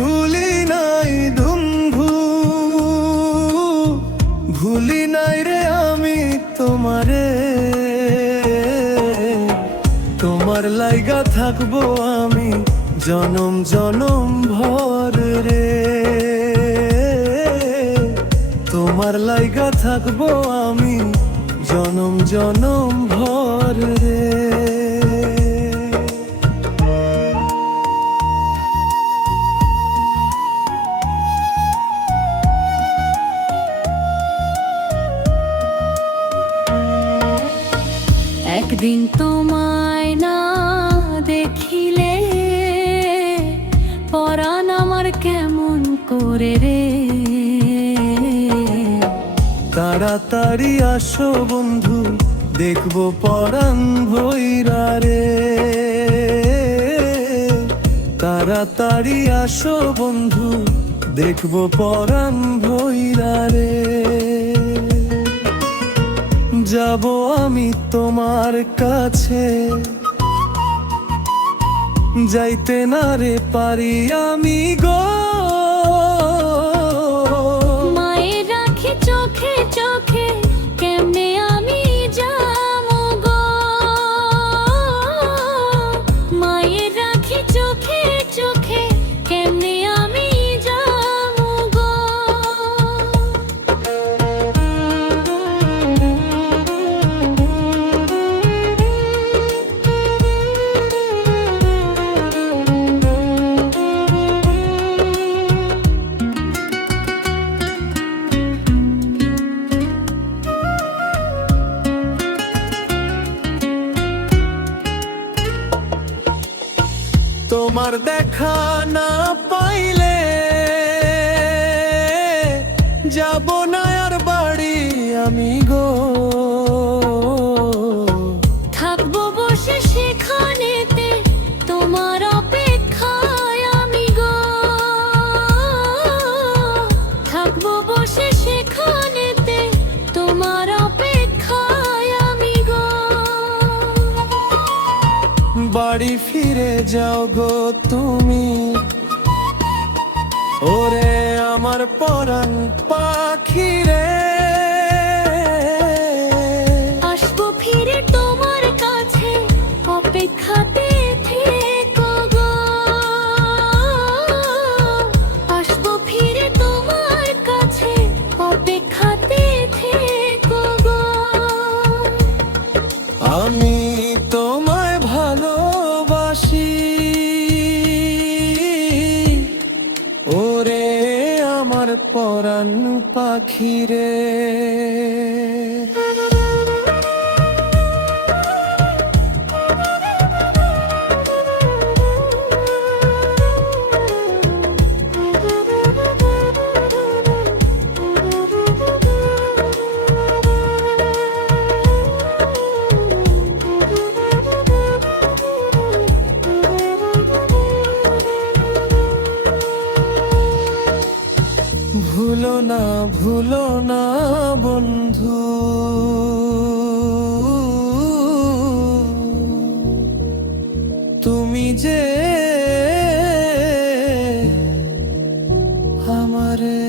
ভুলি নাই দুমভু, ভুলি নাই রে আমি তোমারে। তোমার লাইগা থাকবো আমি জনম জনম ভর রে। তোমার লাইগা থাকবো আমি জনম জনম ভর রে। একদিন তোমায় না দেখিলে পরাণ আমার কেমন করে রে। তাড়াতাড়ি আসো বন্ধু, দেখবো পরাণ ভৈরা রে। তাড়াতাড়ি আসো বন্ধু, দেখবো পরাণ ভৈরা রে। যাব আমি তোমার কাছে, যাইতে না রে পারি আমি গো। মায়ের রাখি চোখে চোখে কেমনে আমি যাবো গো। মায়ের রাখি চোখে চোখে কেমনে আমি যাবো গো। তোমার দেখা না পাইলে যাব না আর বাড়ি আমি গো। থাকবো বসে সেখানেতে তোমার অপেক্ষায় আমি গো। থাকবো বসে সেখানেতে তোমার অপেক্ষায় আমি গো। বাড়ি ফিরে যাও গো তুমি, ওরে আমার পরাণ পাখি রে। আসবো ফিরে তোমার কাছে অপেক্ষাতে থেকো গো। আসবো ফিরে তোমার কাছে অপেক্ষাতে থেকো গো। আমি তোমায় ভালোবাসি, ওরে আমার পরাণ পাখি রে। ভুলো না বন্ধু, তুমি যে আমারে।